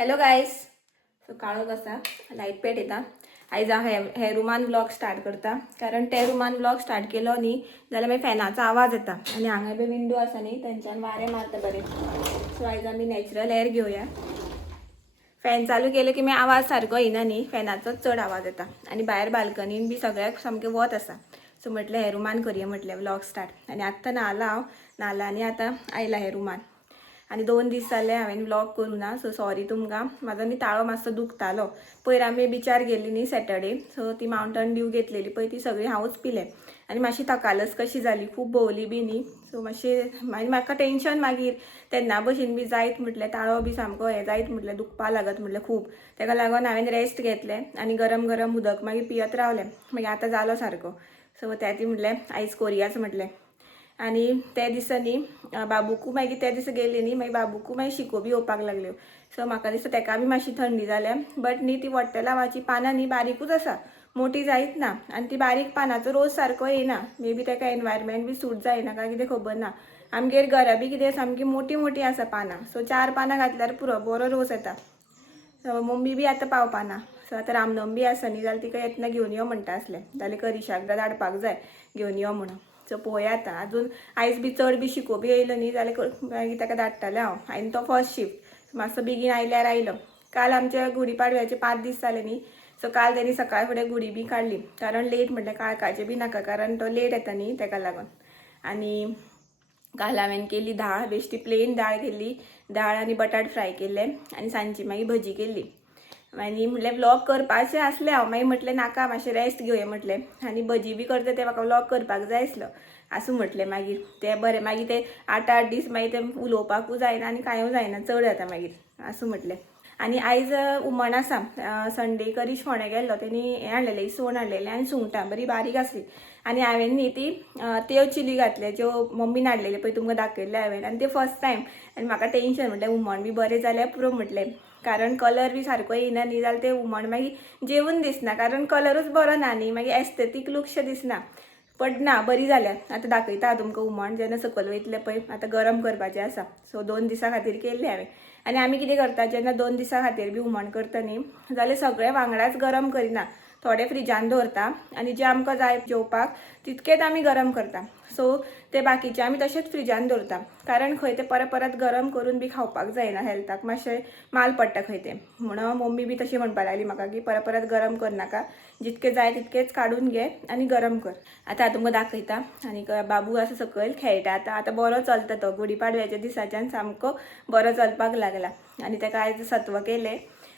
Hello guys. So काळो कसा light पेट येता. आयज हांव हे रुमान ब्लॉग स्टार्ट करता कारण ते रुमान ब्लॉग स्टार्ट केलो न्ही जाल्यार मागीर फॅनाचो आवाज येता आनी हांगा बी विंडो आसा न्ही थंयच्यान वारें मारता बरें. सो आयज आमी नॅचरल एअर घेवया. फॅन चालू केलो की मागीर आवाज सारको येना न्ही, फॅनाचोच चड आवाज येता आनी भायर बाल्कनीन बी सगळ्याक सामकें वत आसा. सो म्हटलें हे रुमान करया म्हटलें व्लॉग स्टार्ट. आनी आत्तां न्हालां हांव, न्हालां आनी आतां आयलां हे रुमान. आनी 2 दीस जाले हांवें व्लॉग करूं ना, सो सॉरी तुमकां. म्हाजो न्ही ताळो मातसो दुखतालो. पयर आमी बिचार गेल्ली न्ही सॅटर्डे, सो ती मावंटन ड्यू घेतलेली पळय ती सगळी हांवूच पिलें आनी मातशी तकालस कशी जाली, खूब भोंवली बी न्ही. सो मातशें आनी म्हाका टेन्शन मागीर तेन्ना भशेन बी जायत म्हटलें, ताळो बी सामको हें जायत म्हटलें, दुखपा लागत म्हटलें खूब. तेका लागून हांवें रेस्ट घेतलें आनी गरम गरम उदक मागीर पियत रावलें. मागीर आतां जालो सारको. सो त्या ती म्हटलें आयज करयाच म्हटलें. आनी ते दिसा न्ही बाबूकू मागीर ते दिसा गेली न्ही, मागीर बाबूकू मागीर शिको बी येवपाक लागल्यो. सो म्हाका दिसता तेका बी मातशी थंडी जाल्या. बट न्ही ती वट्टेलांवाची पानां न्ही बारीकूच आसा, मोठी जायत ना. आनी ती बारीक पानाचो रोस सारको येना. मे बी तेका एनवायरमेंट बी सूट जायना काय कितें खबर ना. आमगेर घरा बी कितें सामकी मोठी मोठी आसा पानां. सो 4 पानां घातल्यार पुरो बरो रोस येता. सो मम्मी बी आतां पावपाना. सो आतां रामनवमी आसा न्ही जाल्यार तिका येतना घेवन यो म्हणटा आसलें. जाल्यार करिशाक धाडपाक जाय घेवन यो म्हणून. सो पळोवया आतां. आजून आयज बी चड बी शिको बी येयलो न्ही जाल्यार मागीर ताका धाडटलें हांव. हांवें तो फर्स्ट शिफ्ट मातसो बेगीन आयल्यार आयलो. काल आमच्या गुडीपाडव्याचे 5 दीस जाले न्ही. सो काल तेणी सकाळ फुडें गुडी बी काडली कारण लेट म्हटलें काळखाचें बी नाका कारण तो लेट येता न्ही तेका लागून. आनी काल हांवें केली दाळ, बेश्टी प्लेन दाळ केल्ली. दाळ आनी बटाट फ्राय केल्ले आनी सांजची मागीर भजी केल्ली. आनी म्हटलें व्लॉग करपाचें आसलें हांव, मागीर म्हटलें नाका मातशें रेस्ट घेवया म्हटलें. आनी भजी बी करता तें म्हाका व्लॉग करपाक जाय आसलो. आसूं म्हटलें मागीर तें बरें. मागीर ते 8 दीस मागीर तें उलोवपाकूय जायना आनी कांयूय जायना, चड जाता मागीर. आसूं म्हटलें. आनी आयज हुमण आसा. संडे करीश फोंड्या गेल्लो, तेणी हें हाडलेलें, इसवण हाडलेलें आनी सुंगटां बरी बारीक आसली. आनी हांवें न्ही ती तेव चिली घातले ज्यो मम्मीन हाडलेले पळय तुमकां दाखयल्ले हांवें. आनी ते फर्स्ट टायम. आनी म्हाका टेन्शन म्हटलें हुमण बी बरें जाल्यार पुरो म्हटलें. कारण कलर बी सारको येना न्ही जाल्यार तें हुमण मागीर जेवून दिसना कारण कलरूच बरो ना न्ही, मागीर एस्थेटीक लुकशें दिसना. बट ना बरी जाल्या. आतां दाखयता तुमकां हुमण जेन्ना सकयल वयतलें पळय. आतां गरम करपाचें आसा. सो 2 दिसां खातीर केल्लें हांवें. आनी आमी कितें करता जेन्ना 2 दिसां खातीर बी हुमण करता न्ही जाल्यार सगळें वांगडाच गरम करिना. थोडें फ्रिजान दवरता आनी जें आमकां जाय जेवपाक तितकेच आमी गरम करता. सो ते बाकीचे आमी तशेंच फ्रिजान दवरता कारण खंय ते परत परत गरम करून बी खावपाक जायना, हेल्थाक मातशें माल पडटा खंय तें. म्हणून मम्मी बी तशी म्हणपाक लागली म्हाका की परत परत गरम करनाका, जितके जाय तितकेच काडून घे आनी गरम कर. आतां हांव तुमकां दाखयता. आनी बाबू आसा सकयल खेळटा. आतां बरो चलता तो. गुडीपाडव्याच्या दिसाच्यान सामको बरो चलपाक लागला. आनी ताका आयज सत्व केलें.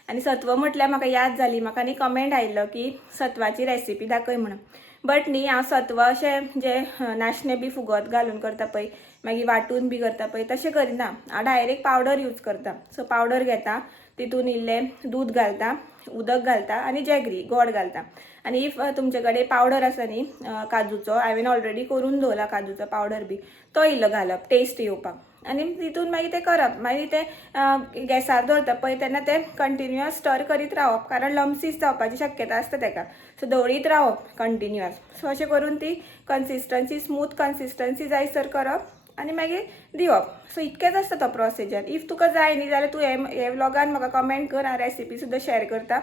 आनी सत्व म्हटल्यार म्हाका याद जाली, म्हाका न्ही कमेंट आयिल्लो की सत्वाची रेसिपी दाखय म्हणून. बट न्ही हांव सत्व अशें जे नाशणें बी फुगत घालून करता पळय, मागीर वाटून बी करता पळय तशें करिना. हांव डायरेक्ट पावडर यूज करता. सो पावडर घेता, तितून इल्लें दूद घालता, उदक घालता आनी जॅगरी गोड घालता. आनी इफ तुमचे कडेन पावडर आसा न्ही काजूचो, हांवें ऑलरेडी करून दवरला काजूचो पावडर बी, तो इल्लो घालप टेस्ट येवपाक. आनी तितून मागीर तें करप. मागीर तें गॅसार दवरता पळय तेन्ना तें कंटिन्युअस स्टर करीत रावप कारण लम्सीस जावपाची शक्यता आसता तेका. सो दवरीत रावप कंटिन्युअस. सो अशें करून ती कन्सिस्टन्सी स्मूथ कन्सिस्टन्सी जायसर करप आनी मागीर दिवप. सो इतकेंच आसता तो प्रोसिजर. इफ तुका जाय न्ही जाल्यार तूं हे व्लॉगान म्हाका कमेंट कर, हांव रेसिपी सुद्दां शेअर करता.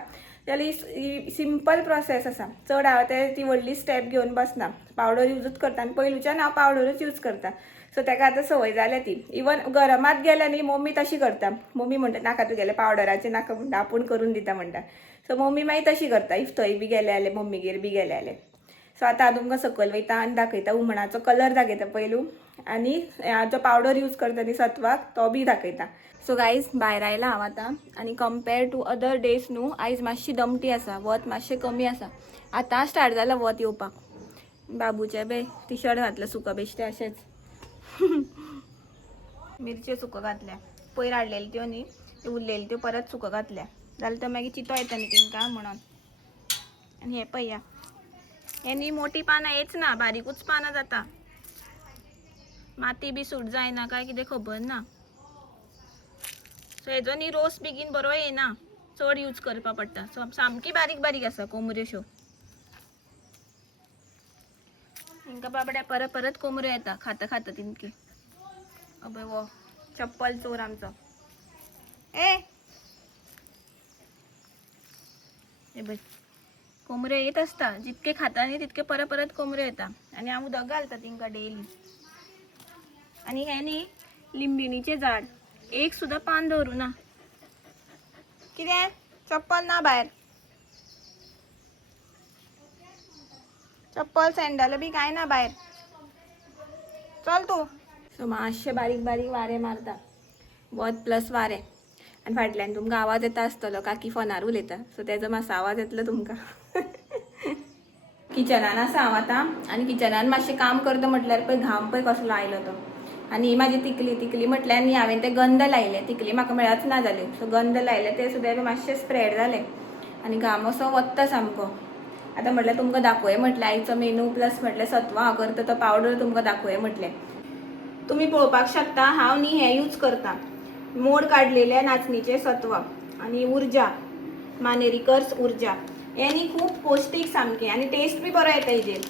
जाल्यार ही सिंपल प्रोसेस आसा. चड हांव ती व्हडली स्टेप घेवन बसना. पावडर यूजच करता आनी पयलुच्यान हांव पावडरूच यूज करता. सो ताका आतां संवय जाल्या ती. इवन गरमात गेल्या न्ही मम्मी तशी करता. मम्मी म्हणटा नाका तुगेल्या पावडराचें नाका म्हणटा, आपूण करून दिता म्हणटा. सो मम्मी मागीर तशी करता इफ थंय बी गेले जाल्यार मम्मीगेर बी गेले जाल्यार. सो आतां हांव तुमकां सकयल वयता आनी दाखयता. हुमणाचो कलर दाखयता पयलू आनी जो पावडर यूज करता न्ही सत्वाक तो बी दाखयता. सो गायज भायर आयलां हांव आतां आनी कंपेर टू अदर डेज न्हू आयज मातशी दमटी आसा, वत मातशें कमी आसा. आतां स्टार्ट जालां वत येवपाक. बाबूचे बे टी शर्ट घातलं सुको बेश्टें अशेंच. मिरच्यो सुको घातल्या. पयर हाडलेल्यो त्यो न्ही त्यो उरलेल्यो त्यो परत सुको घातल्या जाल्यार तो मागीर चितो येता न्ही तेंकां म्हणून. आनी हें पळया, हे न्ही मोठी पानां हेच ना, बारीकूच पानां जाता. माती बी सूट जायना काय कितें खबर ना. सो हेजो न्ही रोस बेगीन बरो येना, चड यूज करपा पडटा. सो सामकी बारीक बारीक आसा कोमऱ्यो अश्यो. तांकां बाबड्या परत परत कोमऱ्यो येता खाता खाता तिनकी. अबे वो चप्पल चोर आमचो. ए हे बघ कोंबड्यो येत असता, जितके खाता न्ही तितके परत परत कोंबड्यो येता आणि हांव उदक घालता तिंका डेली. आणि हे न्ही लिंबिणीचे झाड, एक सुद्धा पान दवरू ना. कितें चप्पल ना भायर, चप्पल सँडल बी काय ना भायर, चल तू. सो मातशे बारीक बारीक वारे मारता, वत प्लस वारे. आणि फाटल्यान तुमकां आवाज येता आसतलो, काकी फोनार उलयता, सो तेजो मातसो आवाज येतलो तुमकां. किचनान आसा हांव आतां, आनी किचनान मातशें काम करता म्हटल्यार पळय घाम पळय कसलो आयलो तो. आनी ही म्हाजी तिकली म्हटल्यार न्ही हांवें ते गंध लायले, तिकली म्हाका मेळच ना जाल्यो, सो गंध लायले ते सुद्दां मातशे स्प्रेड जाले आनी घाम असो वत्ता सामको. आतां म्हटल्यार तुमकां दाखोवया म्हटलें आयचो मेनू प्लस म्हटल्यार सत्वां हांव करता तो पावडर तुमकां दाखोवया म्हटलें. तुमी पळोवपाक शकता हांव न्ही हें यूज करता, मोड काडलेले नाचणीचे सत्व आनी उर्जा, मानेरिकर्स उर्जा. हें न्ही खूब पौश्टीक सामकें आनी टेस्ट बी बरो येता हेजेर.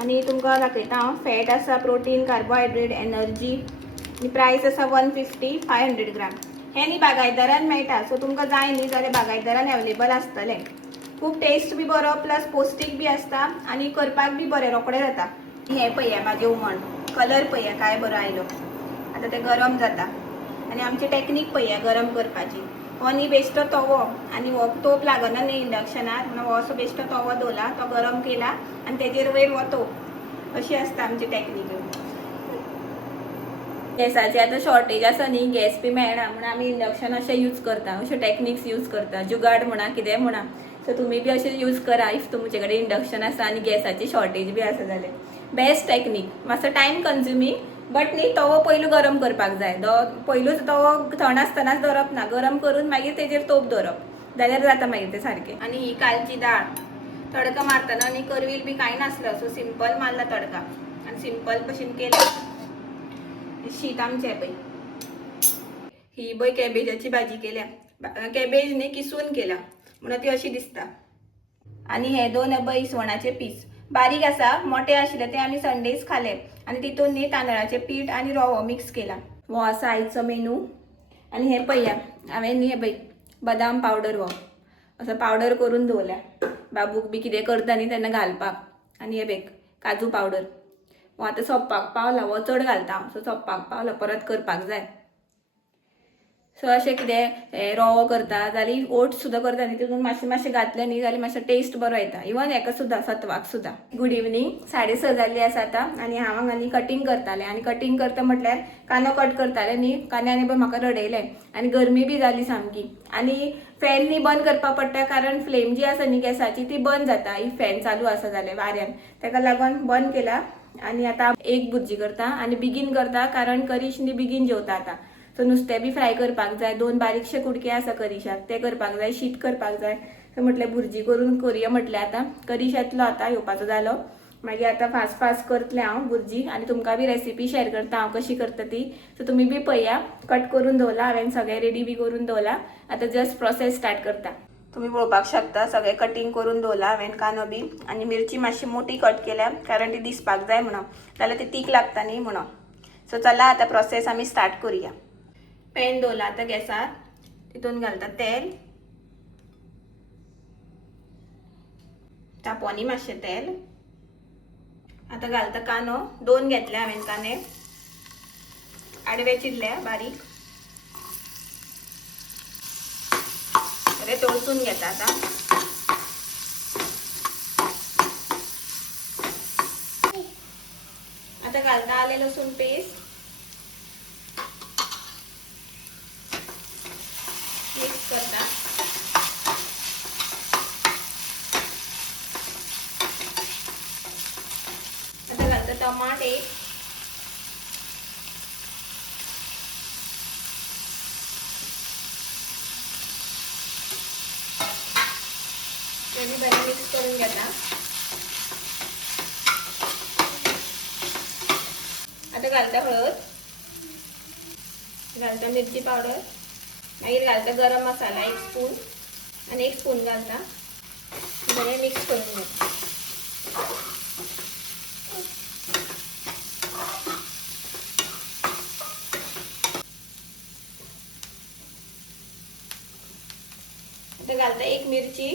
आनी तुमकां दाखयता हांव, फॅट आसा, प्रोटीन, कार्बोहायड्रेट, एनर्जी आनी प्रायस आसा 150 500 ग्राम. हें न्ही बागायतारान मेळटा, सो तुमकां जाय न्ही जाल्यार बागायतारान अवेलेबल आसतलें. खूब टेस्ट बी बरो प्लस पौश्टीक बी आसता आनी करपाक बी बरें रोखडें जाता. हें पळया म्हाजें हुमण, कलर पळया काय बरो आयलो. आतां तें गरम जाता आनी आमची टॅक्नीक पळया गरम करपाची. हो न्ही बेश्टो तवो आनी हो तोप लागना न्ही इंडक्शनार, म्हणून हो असो बेश्टो तवो दवरला, तो गरम केला आनी तेजेर वयर हो तोप. अशी आसता आमची टॅक्नीक. गॅसाची आतां शॉर्टेज आसा न्ही, गॅस बी मेळना म्हणून आमी इंडक्शन अशें यूज करता, अशे टॅक्नीक्स यूज करता, जुगाड म्हणा कितें म्हणा. सो तुमी बी अशें यूज करा इफ तुमचे कडेन इंडक्शन आसा आनी गॅसाची शॉर्टेज बी आसा जाल्यार. बेस्ट टॅक्नीक, मातसो टायम कन्ज्युमींग बट न्ही तवो पयलू गरम करपाक जाय. पयलूच तवो थंड आसतनाच दवरप ना, गरम करून मागीर तेजेर तोप दवरप जाल्यार जाता मागीर तें सारकें. आनी ही कालची दाळ, तडका मारतना न्ही करवील बी कांय नासलो, सो सिंपल मारला तडका आनी सिंपल भशेन केलें. शीत आमचें पळय, ही पळय कॅबेजाची भाजी केल्या, कॅबेज न्ही किसून केला म्हणून ती अशी दिसता. आनी हे 2 पळय इसवणाचे पीस बारीक आसा, मोठे आशिल्ले ते आमी संडेज खाले आनी तितून न्ही तांदळाचें पीठ आनी रवो मिक्स केला. हो आसा आयचो मेनू. आनी हे पळया हांवें न्ही हे पळय बदाम पावडर हो असो पावडर करून दवरल्या, बाबूक बी कितें करता न्ही तेन्ना घालपाक. आनी हे पळय काजू पावडर. हो आतां सोंपपाक पावला, हो चड घालता हांव, सो सोंपपाक पावला, परत करपाक जाय. सो अशें कितें रवो करता जाल्यार ओट्स सुद्दां करता न्ही, तितून मातशें घातलें न्ही जाल्यार मातसो टेस्ट बरो येता. इवन हेका सुद्दां सत्वाक सुद्दां. गुड इवनिंग, 6:30 जाल्ली आसा आतां आनी हांव हांगा न्ही कटींग करतालें. आनी कटींग करता म्हटल्यार कांदो कट करतालें न्ही, कांद्यानी पळय म्हाका रडयलें आनी गरमी बी जाली सामकी. आनी फॅन न्ही बंद करपाक पडटा कारण फ्लेम जी आसा न्ही गॅसाची ती बंद जाता इफ फॅन चालू आसा जाल्यार वाऱ्यान. ताका लागून बंद केला. आनी आतां एक भुर्जी करता आनी बेगीन करता कारण करीश न्ही बेगीन जेवता आतां. सो नुस्तें बी फ्राय करपाक जाय, 2 बारीकशे कुडके आसा करिशाक ते करपाक जाय, शीत करपाक जाय. सो म्हटलें भुर्जी करून करुया म्हटलें. आतां करीश येतलो आतां येवपाचो जालो, मागीर आतां फास्ट करतलें हांव भुर्जी आनी तुमकां बी रेसिपी शेअर करता हांव कशी करता ती. सो तुमी बी पळया, कट करून दवरला हांवें, सगळें रेडी बी करून दवरला. आतां जस्ट प्रोसेस स्टार्ट करता. तुमी पळोवपाक शकता सगळें कटींग करून दवरला हांवें, कांदो बी आनी मिरची मातशी मोठी कट केल्या कारण ती दिसपाक जाय म्हणून, जाल्यार ती तीख लागता न्ही म्हणून. सो चला आतां प्रोसेस आमी स्टार्ट करुया. पॅन दवरला आतां गॅसार, तितून घालता तेल, तापोवनी मातशें तेल. आतां घालता कांदो, 2 घेतले हांवें कांदे, आडवे चिरले बारीक. बरें तळसून घेता आतां. आतां घालता आले लसूण पेस्ट, मिक्स करता. आता घालता टमाटे, ते बरे मिक्स करून घेता. आता घालता हळद, घालता मिरची पावडर, मागीर घालता गरम मसाला 1 स्पून आनी 1 स्पून घालता. बरें मिक्स करून घेता. आता घालता 1 मिरची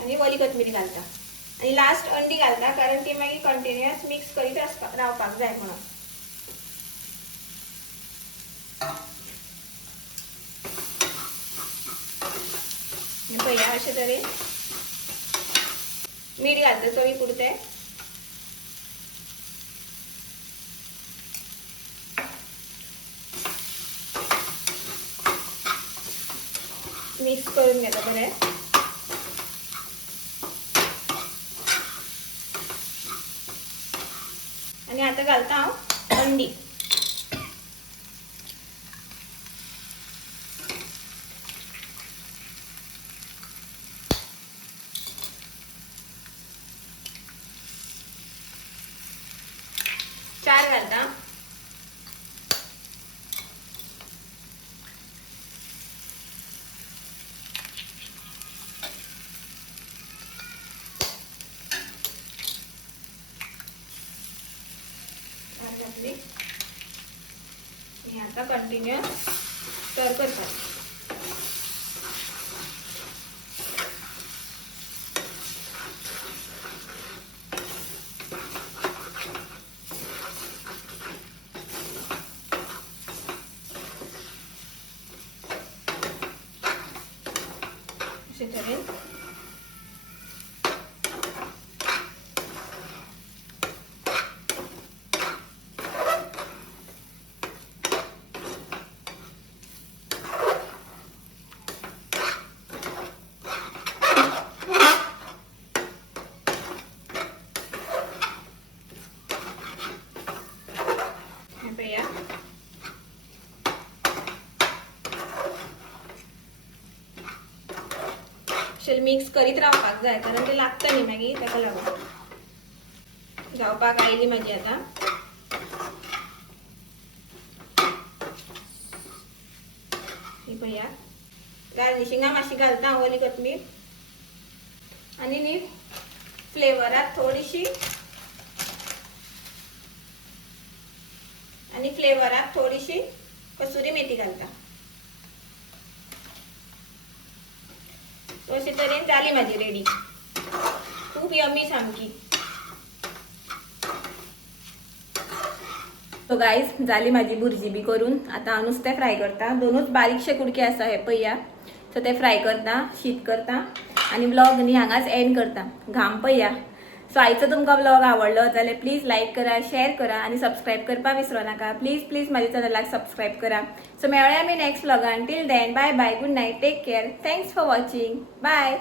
आणि वली कोथमिरी घालता आणि लास्ट अंडी घालता कारण ती मागीर कंटिन्युअस मिक्स करीत रावपाक जाय म्हणून. पळया अशे तरेन मीठ घालता चवी पुरते. मिक्स करून घेता बरें. आणि आता घालता हांव अंडी. चार घालता. घातली आणि आता कंटिन्युअस स्टर करतात. अशे तरेन मिक्स करीत रावपाक जाय कारण ते लागता न्ही मागीर ताका लागून. जावपाक आयली म्हाजी आता. ही पळया गार्निशिंगाक मातशी घालता हांव वली कोथमीर आणि न्ही फ्लेवराक थोडीशी कसुरी मेथी घालता. अशे तरेन जाली माझी रेडी. खूप यम्मी सामकी. सो गाईज जाली माझी भुर्जी बी करून. आता हांव नुस्तें फ्राय करता. दोनूच बारीकशे कुडके आसा हे पळया. सो ते फ्राय करता, शीत करता आणि व्लॉग न्ही हांगाच एंड करता. घाम पळया. सो आयचो तुमकां व्लॉग आवडलो जाल्यार प्लीज लाईक करा, शेअर करा आणि सबस्क्राईब करपाक विसरू नाका. प्लीज माझ्या चॅनलाक सबस्क्राईब करा. सो मेळ्या आमी नेक्स्ट व्लॉगान. Till then bye bye, good night, take care, thanks for watching, bye.